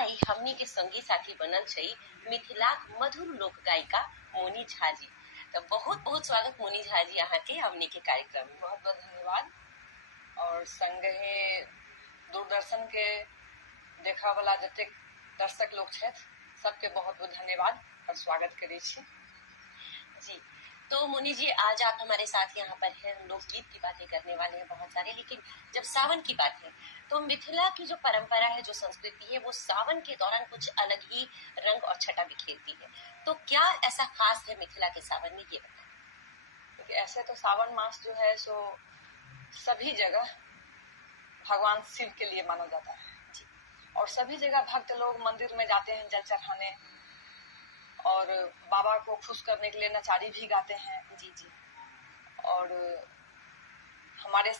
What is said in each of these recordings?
आई हमनी के संगी साथी बनल छई मिथिलाक मधुर लोक गायिका मोनी झा जी। तो बहुत बहुत स्वागत मोनी झा जी यहाँ के हमनी के कार्यक्रम में। बहुत बहुत धन्यवाद। और संगे दूरदर्शन के देखा वाला जते दर्शक लोग छथि सबके बहुत बहुत धन्यवाद और स्वागत करे छी जी। तो मोनी जी आज आप हमारे साथ यहाँ पर हैं, लोकगीत की बातें करने वाले हैं बहुत सारे, लेकिन जब सावन की बात है तो मिथिला की जो परंपरा है, जो संस्कृति है, वो सावन के दौरान कुछ अलग ही रंग और छटा बिखेरती है। तो क्या ऐसा खास है मिथिला के सावन में, ये बताएं। क्योंकि ऐसे तो सावन मास जो है सो सभी जगह भगवान शिव के लिए माना जाता है और सभी जगह भक्त लोग मंदिर में जाते हैं जल चढ़ाने और बाबा को खुश करने के लिए नचारी भी गाते हैं। जी जी। और हमारे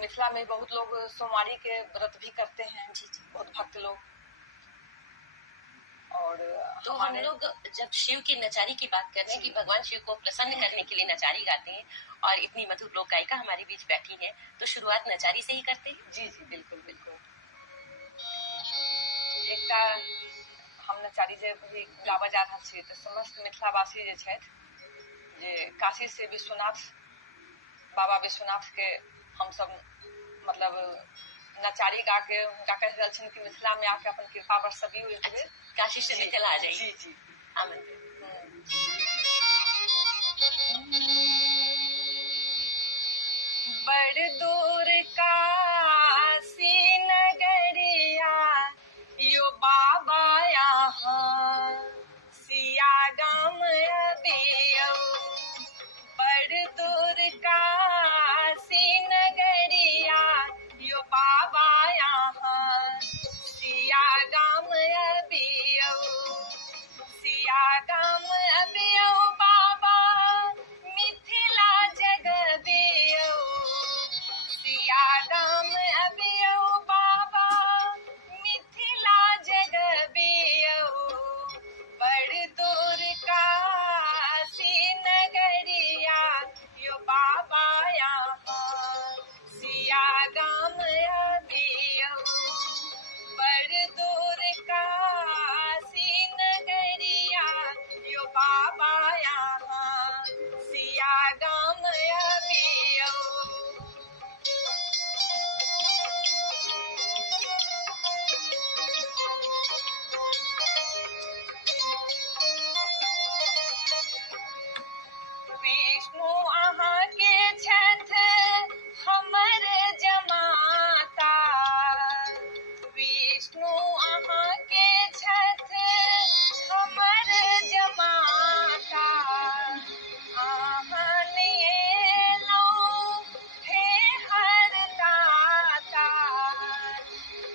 मिथिला में बहुत लोग सोमवारी के व्रत भी करते हैं। जी जी। बहुत भक्त लोग। और तो हम लोग जब शिव की नचारी की बात कर रहे हैं कि भगवान शिव को प्रसन्न करने के लिए नचारी गाते हैं और इतनी मधुर लोक गायिका हमारे बीच बैठी है, तो शुरुआत नचारी से ही करते हैं। जी जी बिल्कुल बिल्कुल। एकटा हम नचारी जे भी गावा जा रहल छी तो समस्त मिथिलावासी जे छथि जे काशी से विश्वनाथ बाबा विश्वनाथ के हम सब मतलब नचारी गा के हुनका कह रहल छिन कि मिथिला में आके अपन कृपा बरसबियो एक बेर। काशी से निकल आ जाइए। जी जी। बड़ दूर काशी नगरिया यो बाबा यहाँ सिया गाम अबियो। बड़ दूर काशी नगरिया यो बाबा यहाँ सिया गाम अबियो। सिया गाम अबियो बाबा मिथिला जगबियो। सिया गाम अबियो बाबा मिथिला जगबियो। बड़ दूर काशी नगरिया यो बाबा यहाँ सिया गाम अबियो। बड़ दूर काशी नगरिया यो बाबा यहाँ सिया गाम अबियो। विष्णु अहाँ के छथि हमर जमाता। विष्णु अहाँ के छथि हमर जमाता। अहाँ नियेलौं हे हरदाता।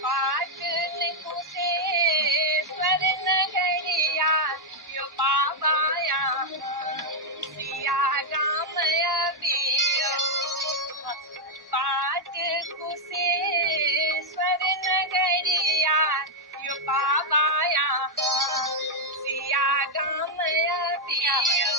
पाटन कुशेश्वर नगरिया यो बाबा यहाँ सिया गाम अबियो। पाट कुशेश्वर नगरिया यो बाबा यहाँ सिया गाम अबियो।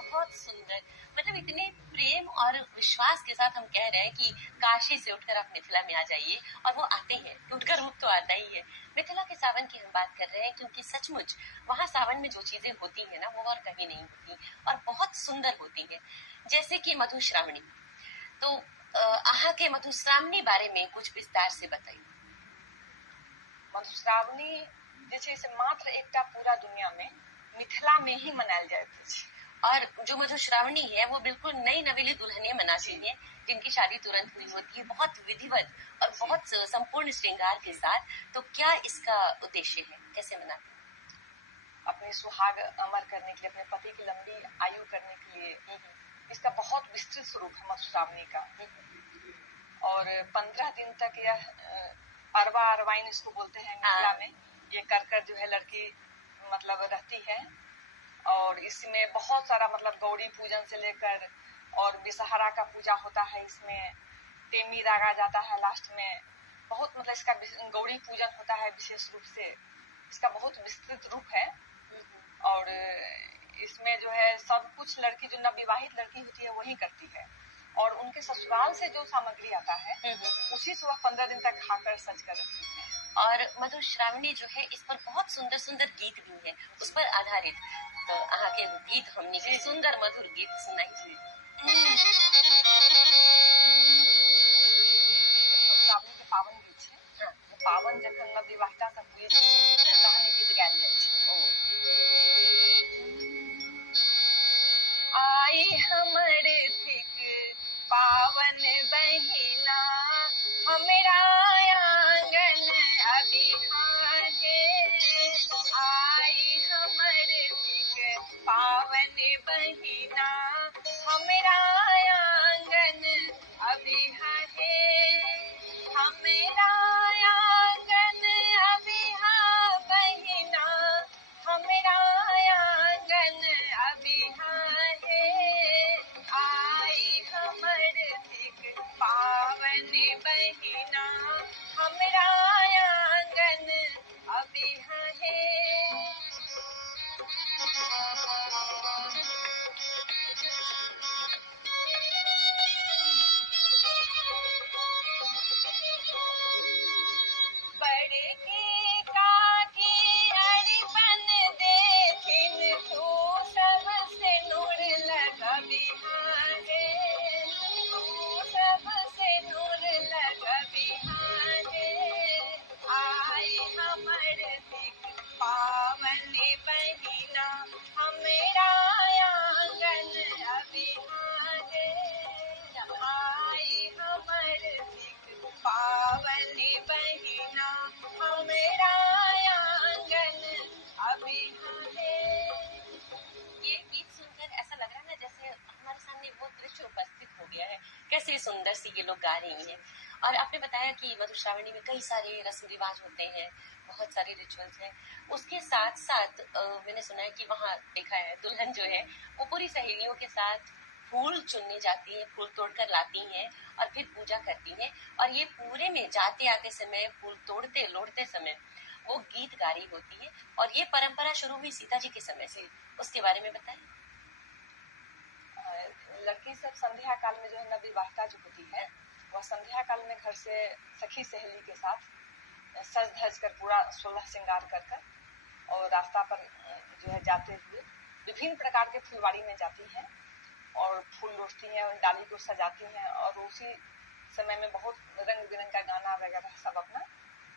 बहुत सुंदर, मतलब इतने प्रेम और विश्वास के साथ हम कह रहे हैं कि काशी से उठकर आप मिथिला में आ जाइए, और वो आते हैं। उठकर रूप तो आता ही है। मिथिला के सावन की हम बात कर रहे हैं क्योंकि सचमुच वहाँ सावन में जो चीजें होती है ना, वो और कहीं नहीं होती और बहुत सुंदर होती है, जैसे कि मधुश्रावणी। तो आहा के मधुश्रावणी बारे में कुछ विस्तार से बताइए। मधुश्रावणी जे छै से मात्र एकटा पूरा दुनिया में मिथिला में ही मनायल जाइत अछि। और जो मधुश्रावणी है वो बिल्कुल नई नवेली दुल्हनियां मनाती हैं, जिनकी शादी तुरंत हुई होती है, बहुत विधिवत और बहुत संपूर्ण श्रृंगार के साथ। तो क्या इसका उद्देश्य है, कैसे मनाते हैं? अपने सुहाग अमर करने के लिए, अपने पति की लंबी आयु करने के लिए इसका बहुत विस्तृत स्वरूप है मधुश्रावणी का। और 15 दिन तक यह अरवा अरवाइन इसको बोलते हैं मिथिला में। ये कर जो है लड़की मतलब रहती है और इसमें बहुत सारा मतलब गौरी पूजन से लेकर और विषहारा का पूजा होता है। इसमें टेमी दागा जाता है लास्ट में। बहुत मतलब इसका गौरी पूजन होता है विशेष रूप से। इसका बहुत विस्तृत रूप है। और इसमें जो है सब कुछ लड़की जो नवविवाहित लड़की होती है वही करती है और उनके ससुराल से जो सामग्री आता है उसी से वह 15 दिन तक खाकर सच कर रखती है। और मधुर श्रावणी जो है इस पर बहुत सुंदर सुंदर गीत भी है उस पर आधारित। तो अहाँ के गीत हमने के सुंदर मधुर गीत सुनाई जी। श्रावणी के पावन गीत है। हाँ। पावन जखन नवविवाहिता सब हुए तहन ई गीत गायल जाइ छै। आई हमर थिक पावन बहिना हमरा आंगन अबिहाहे। आई हमर थिक पावन बहिना हमरा आंगन अबिहाहे। हमरा आंगन अबिहा बहिना हमरा आंगन अबिहाहे। आई हमर थिक पावन बहिना हमरा आंगन अबिहाहे। बड़की काकी अरिपन देथिन तू सबसे नूर लगबिहारे। तू सबसे नूर लगबिहारे। आई हमर थिक पावन बहिना हमरा आंगन अबिहारे। आई हमर थिक पावन बहिना हमरा आंगन अबिहारे। ये गीत सुनकर ऐसा लग रहा है ना जैसे हमारे सामने वो दृश्य उपस्थित हो गया है, कैसे सुंदर सी ये लोग गा रही हैं। और आपने बताया कि मधुश्रावणी में कई सारे रस्म रिवाज होते हैं, बहुत सारे रिचुअल्स हैं। उसके साथ साथ मैंने सुना है कि वहाँ देखा है दुल्हन जो है वो पूरी सहेलियों के साथ फूल चुनने जाती है, फूल तोड़कर लाती हैं और फिर पूजा करती हैं। और ये पूरे में जाते आते समय फूल तोड़ते लोड़ते समय वो गीत गा रही होती है। और ये परंपरा शुरू हुई सीता जी के समय से, उसके बारे में बताएं। लड़की सब संध्या काल में जो है नवविवाहिता जो होती है वह संध्या काल में घर से सखी सहेली के साथ सज धज कर पूरा 16 श्रृंगार कर कर और रास्ता पर जो है जाते हुए विभिन्न प्रकार के फुलवाड़ी में जाती है और फूल लोटती हैं और डाली को सजाती हैं। और उसी समय में बहुत रंग बिरंग का गाना वगैरह सब अपना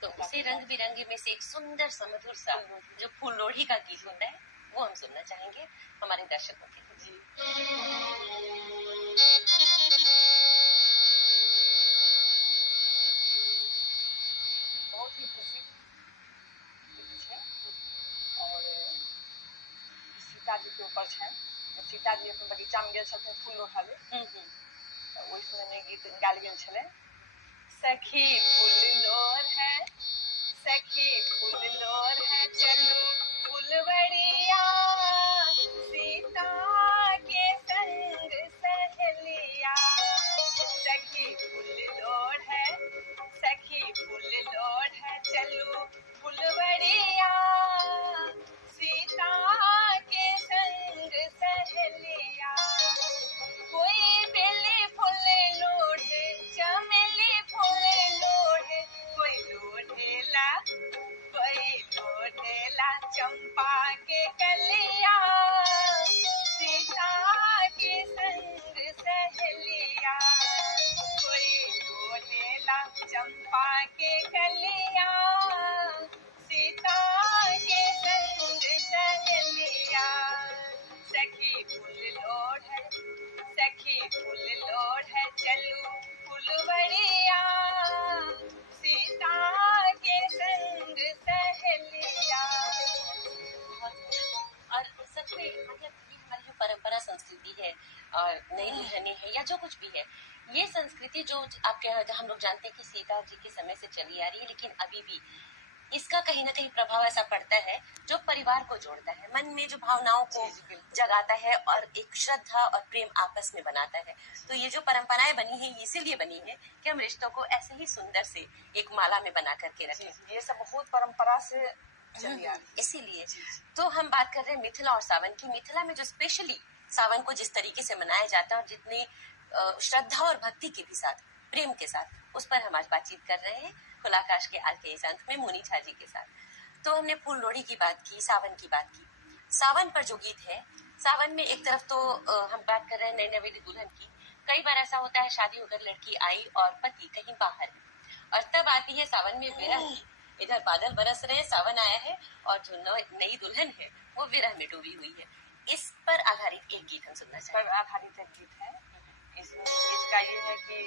तो उसी रंग बिरंगे में से एक सुंदर सा मधुर सा जो फूल लोढ़ी का गीत होता है वो हम सुनना चाहेंगे हमारे दर्शकों के लिए। बहुत ही प्रसिद्ध गीत है और सीता जी के ऊपर है। सीता जी अपन बगीचा में गेल छलथिन फूल लोढ़ाले, ओहि समय में गीत गायल गेल छलै। सखी फूल लोढ़ है, सखी फूल लोढ़ है, चलू फुलवड़िया सीता के संग सहेलिया। सखी फूल लोढ़ है, सखी फूल लोढ़ है, चलू फुलवड़िया सीता के संग सहेलिया। कोई बेली फूल लोढ़े, चमेली फूल लोढ़े, कोई लोढ़ेला चंपा के कलिया सीता के संग सहेलिया। कोई लोढ़ेला चंपा के कलिया सीता के संग सहेलिया। सखी फूल लोढ़ है, सखी फूल लोढ़ है, चलू फुलवड़िया सीता के संग सहेलिया। और सच में मतलब ये हमारी जो परंपरा संस्कृति है और नई दुल्हने है या जो कुछ भी है, ये संस्कृति जो आपके यहाँ हम लोग जानते हैं कि सीता जी के समय से चली आ रही है, लेकिन अभी भी इसका कहीं ना कहीं प्रभाव ऐसा पड़ता है जो परिवार को जोड़ता है, मन में जो भावनाओं को जगाता है और एक श्रद्धा और प्रेम आपस में बनाता है। तो ये जो परंपराएं बनी है इसीलिए बनी है कि हम रिश्तों को ऐसे ही सुंदर से एक माला में बना करके रखें। ये सब बहुत परंपरा से चली आ रही है। इसीलिए तो हम बात कर रहे हैं मिथिला और सावन की। मिथिला में जो स्पेशली सावन को जिस तरीके से मनाया जाता है और जितनी श्रद्धा और भक्ति के भी साथ, प्रेम के साथ उस पर हम आज बातचीत कर रहे हैं खुला आकाश के आज के इस अंक में मोनी झा जी के साथ। तो हमने फूल लोड़ी की बात की, सावन की बात की। सावन पर जो गीत है, सावन में एक तरफ तो हम बात कर रहे हैं नई नवेली दुल्हन की। कई बार ऐसा होता है शादी होकर लड़की आई और पति कहीं बाहर है, और तब आती है सावन में विरह की। इधर बादल बरस रहे, सावन आया है और जो नई दुल्हन है वो विरह में डूबी हुई है। इस पर आधारित एक गीत हम सुनना चाहते हैं। पर आधारित एक गीत है। इसमें इसका ये है कि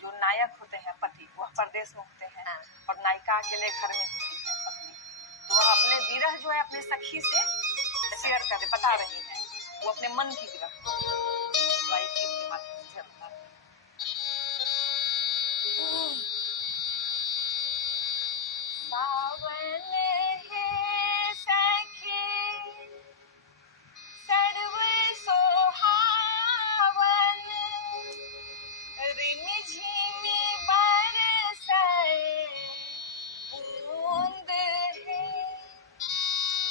जो नायक होते हैं पति, वह परदेश में होते हैं और नायिका अकेले घर में होती है पत्नी, तो वह अपने विरह जो है अपने सखी से शेयर कर बता रही है, वो अपने मन की विरह तो एक गीत के माध्यम से बता रही है। सावन है सखी सर्व सोहावन, रिमझिमी बरसाए बूंद है,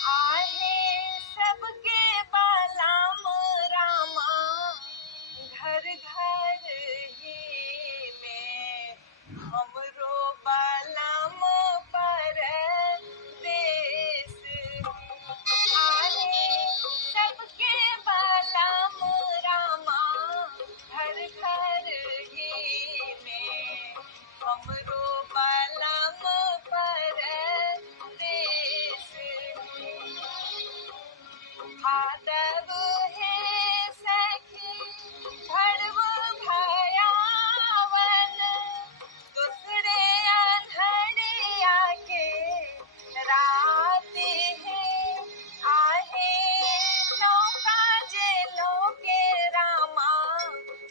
आहे सबके बालाम रामा, घर घर ही में हमरो बालाम परदेस, आहे सबके बालाम रामा, घर घर ही में हमरो बालाम परदेस। भादव है सखी भड़व भयावन, दूसरे अंधड़िया के रात है, आहे नौका जे लोके रामा,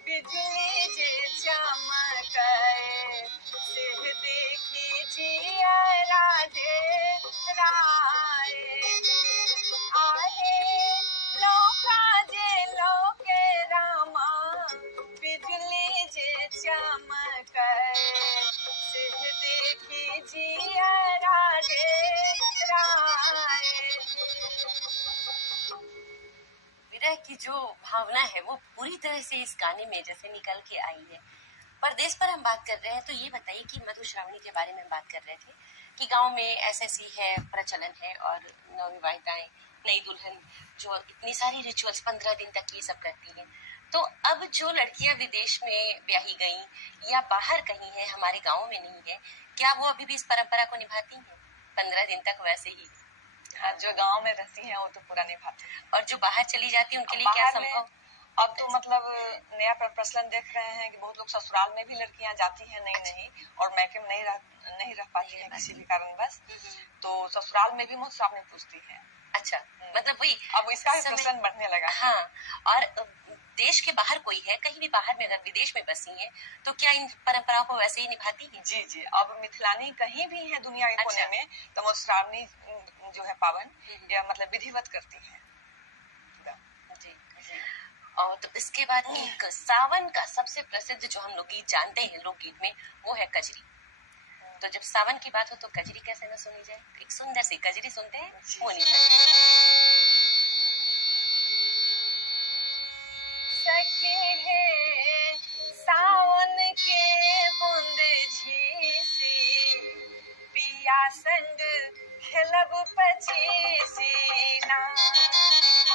बिजली जे चमकाए, सिह देखी जिया राधे राय, आहे नौका जे लोके रामा, बिजली जे चमकाए, सिह देखी जिया राधे राय। विरह की जो भावना है वो पूरी तरह से इस गाने में जैसे निकल के आई है। परदेश पर हम बात कर रहे हैं, तो ये बताइए कि मधुश्रावणी के बारे में हम बात कर रहे थे कि गांव में ऐसी है प्रचलन है, और नवविवाहिताएं नई दुल्हन जो इतनी सारी रिचुअल्स 15 दिन तक ये सब करती हैं। तो अब जो लड़कियां विदेश में ब्याही गई या बाहर कहीं है, हमारे गाँव में नहीं है, क्या वो अभी भी इस परंपरा को निभाती हैं 15 दिन तक वैसे ही? हाँ, जो गांव में रहती हैं वो तो पूरा निभाती हैं, और जो बाहर चली जाती है उनके लिए क्या संभव? अब तो मतलब नया प्रचलन देख रहे हैं कि बहुत लोग ससुराल में भी लड़कियां जाती हैं नहीं और मैके में नहीं रह पाती हैं किसी भी कारणवश, तो ससुराल में भी मधुश्रावणी पूजती है। अच्छा, मतलब वही अब इसका भी प्रचलन बढ़ने लगा। हाँ, और देश के बाहर कोई है, कहीं भी बाहर में अगर विदेश में बसी है, तो क्या इन परंपराओं को वैसे ही निभाती है? जी जी, अब मिथिलानी कहीं भी है दुनिया के कोने में, तो मधुश्रावणी जो है पावन या मतलब विधिवत करती है। जी। और तो इसके बाद एक सावन का सबसे प्रसिद्ध जो हम लोग गीत जानते हैं लोकगीत में, वो है कजरी। तो जब सावन की बात हो तो कजरी कैसे न सुनी जाए? एक सुंदर सी कजरी सुनते हैं मोनी झा। सखी है सावन के बूंद झीसी, पिया संग खेलब पचीसी ना,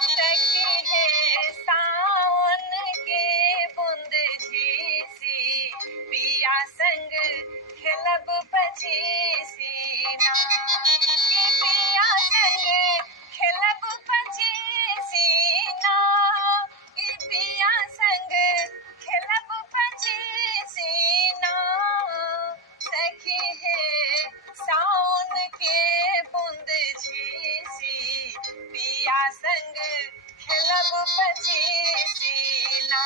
सखी है सावन के बूंद झीसी, पिया संग खेलब पचीसी ना, ये पिया संग खेलब पचीसी ना, ये पिया संग खेलब पचीसी ना, सखी है सावन के बूंद झीसी, पिया संग खेलब पचीसी ना,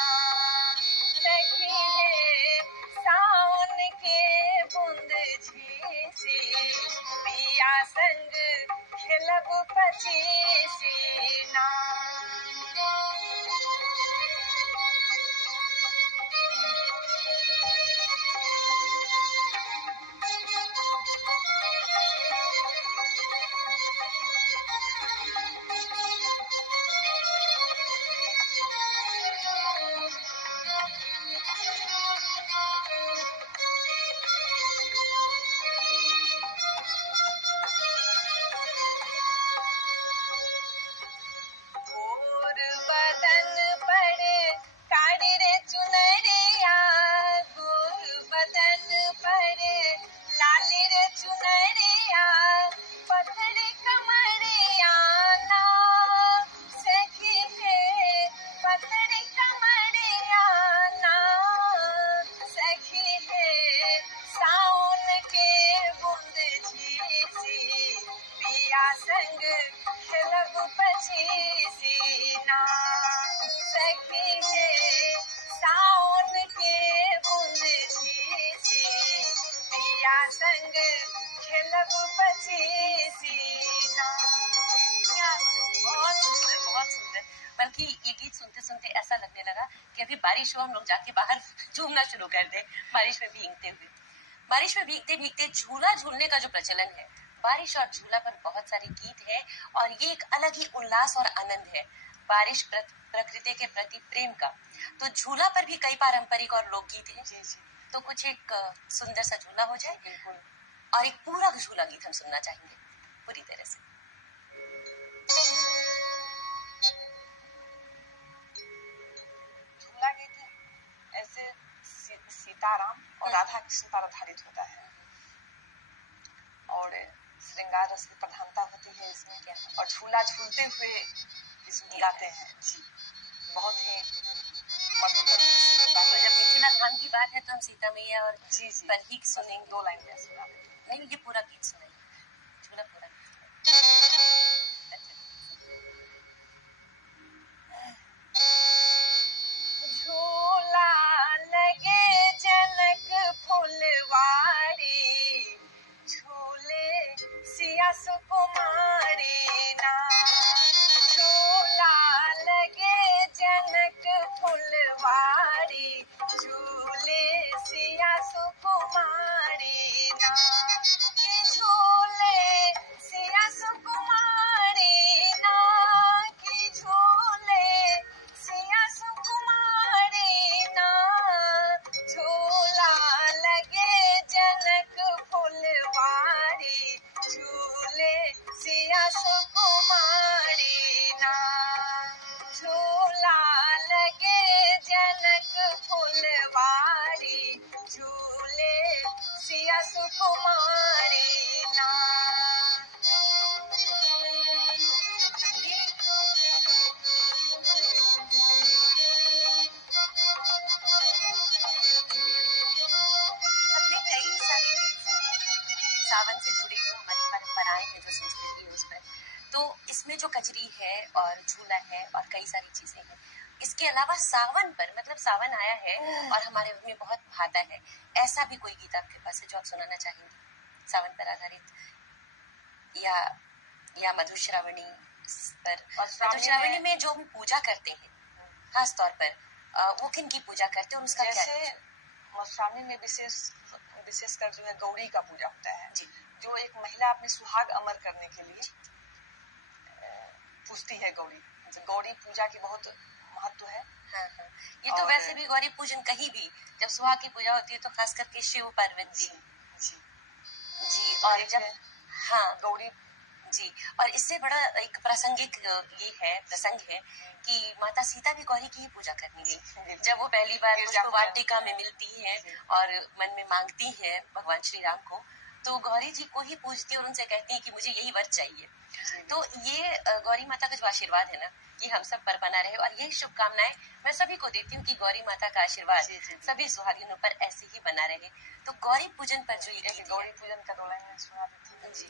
सखी है सावन के बूंद झीसी, संग खेलब पचीसी ना। क्या बहुत सुंदर, बहुत सुंदर। बल्कि ये गीत सुनते सुनते ऐसा लगने लगा कि अभी बारिश हो, हम लोग जाके बाहर झूमना शुरू कर दें बारिश में भीगते हुए। बारिश में भीगते भीगते झूला झूलने का जो प्रचलन है, बारिश और झूला पर बहुत सारे गीत हैं और ये एक अलग ही उल्लास और आनंद है बारिश प्रकृति के प्रति प्रेम का। तो झूला पर भी कई पारंपरिक और लोकगीत हैं। जी जी तो कुछ एक सुंदर सा झूला हो जाए बिल्कुल। और एक पूरा झूला गीत हम सुनना चाहेंगे पूरी तरह से। झूला गीत ऐसे सीताराम और राधा कृष्ण पर आधारित होता है और श्रृंगार रस की प्रधानता होती है इसमें क्या, और झूला झूलते हुए इसमें गाते हैं जी। बहुत ही मधुर होता तो है। जब मिथिला धाम की बात है तो हम सीता मैया और जी जी पर ही सुनेंगे। 2 लाइन में सुना देते हैं। नहीं, ये पूरा गीत सुनाइए, झूला पूरा गीत। झूला लगे जनक फुलवारी, झूले सिया सुकुमारी ना। झूला लगे जनक फुलवारी, झूले सिया सुकुमारी ना। कि झूले सिया सुकुमारी ना, कि झूले सिया सुकुमारी ना। झूला लगे जनक फुलवारी, झूले सिया सुकुमारी ना। झूला लगे जनक फुलवारी, झूले सिया सुकुमारी ना। हमने कई सारे गीत सुने सावन से जुड़े जो हमारी परंपराएं हैं, जो संस्कृति है उस पर। तो इसमें जो कजरी है और झूला है और कई सारी चीजें हैं। इसके अलावा सावन पर, मतलब सावन आया है और हमारे में बहुत भाता है, ऐसा भी कोई गीत आपके पास है जो आप सुनाना चाहेंगे सावन पर आधारित, या मधुश्रावणी पर? मधुश्रावणी में जो हम पूजा करते हैं खास तौर पर, वो किन की पूजा करते हैं और उसका क्या है? मधुश्रावणी में विशेषकर जो है गौरी का पूजा होता है जी। जो एक महिला अपने सुहाग अमर करने के लिए पूजती है गौरी। गौरी पूजा की बहुत महत्व है। हाँ, हाँ। ये तो वैसे भी गौरी पूजन कहीं भी जब सुहाग की पूजा होती है तो खास करके शिव पार्वती जी जी, और जब हाँ गौरी जी, और इससे बड़ा एक प्रासंगिक ये है प्रसंग है कि माता सीता भी गौरी की ही पूजा करने गई जब वो पहली बार उसको वाटिका में मिलती है और मन में मांगती है भगवान श्री राम को, तो गौरी जी को ही पूजती है और उनसे कहती है कि मुझे यही वर चाहिए। तो ये गौरी माता का जो आशीर्वाद है ना, ये हम सब पर बना रहे और यही शुभकामनाएं मैं सभी को देती हूँ कि गौरी माता का आशीर्वाद सभी सुहागिनों पर ऐसे ही बना रहे। तो गौरी पूजन पर जो ये गौरी पूजन का 2 लाइन में सुना देती हूँ जी।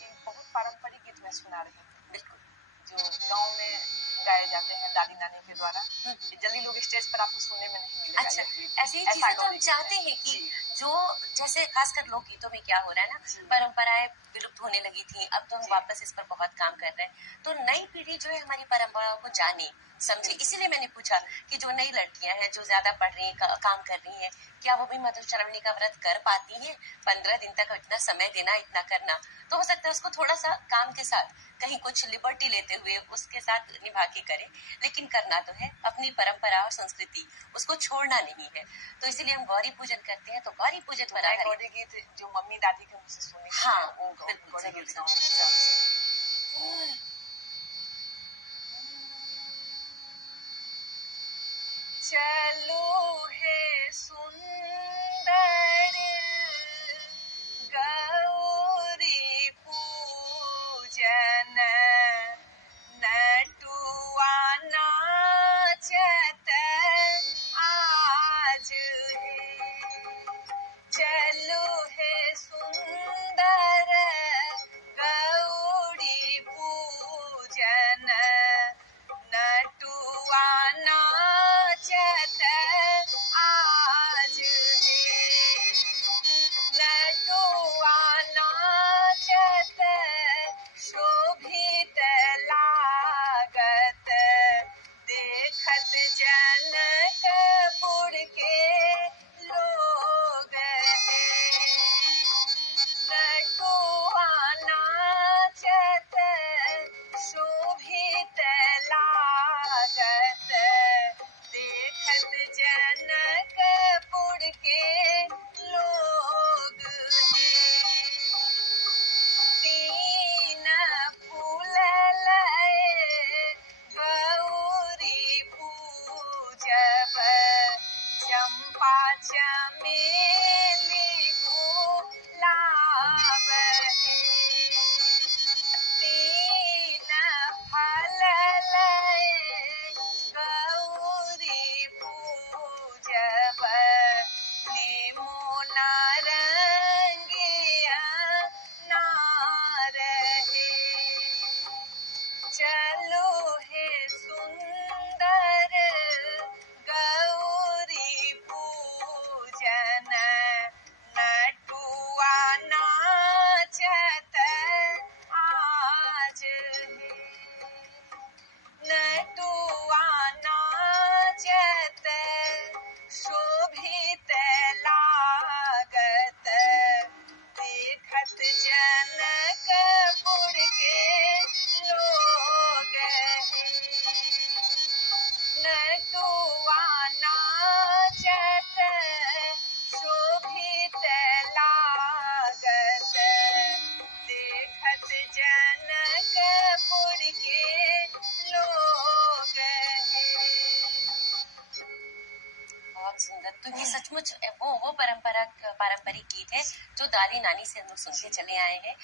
ये बहुत पारंपरिक गीत मैं सुना रही हूँ बिल्कुल, जो गांव में गाए जाते हैं दादी नानी के द्वारा। जल्दी लोग स्टेज पर आपको सुनने में नहीं मिलेगा। अच्छा, ऐसी चीजें तो हम चाहते हैं कि जो जैसे खासकर लोकगीतों में क्या हो रहा है ना, परंपराएं विलुप्त होने लगी थी, अब तो हम वापस इस पर बहुत काम कर रहे हैं। तो नई पीढ़ी जो है हमारी परंपराओं को जाने समझे, इसीलिए मैंने पूछा कि जो नई लड़कियां हैं जो ज्यादा पढ़ रही हैं, काम कर रही हैं, क्या वो भी मधुश्रावणी का व्रत कर पाती हैं? 15 दिन तक इतना समय देना, इतना करना, तो हो सकता है उसको थोड़ा सा काम के साथ कहीं कुछ लिबर्टी लेते हुए उसके साथ निभा के करे, लेकिन करना तो है अपनी परंपरा और संस्कृति, उसको छोड़ना नहीं है। तो इसीलिए हम गौरी पूजन करते हैं। तो गौरी पूजन पर गौरी गीत जो मम्मी दादी के मुझसे सुने, हाँ वो बिल्कुल गौरी गीत चलो है सुंदर गौरी पूजन, नटुआ नाचत आज है। चलो है सुंदर गौरी पूजन, नटुआ नाचत चमेली गुलाब है तीन फल लय गौरी पूजब नेमो नारंगिया नार है चलो हे सुंदर गौरी पूजन नटुआ नाचत आज है नटुआ नाचत शोभित लागत देखत जनकपुर के लोग हैं नटुआ नाचत शोभित लागत देखत जनकपुर के लोग हैं बहुत सुंदर। तो ये सचमुच वो पारंपरिक गीत है जो दादी नानी से हम लोग सुनते चले आए हैं।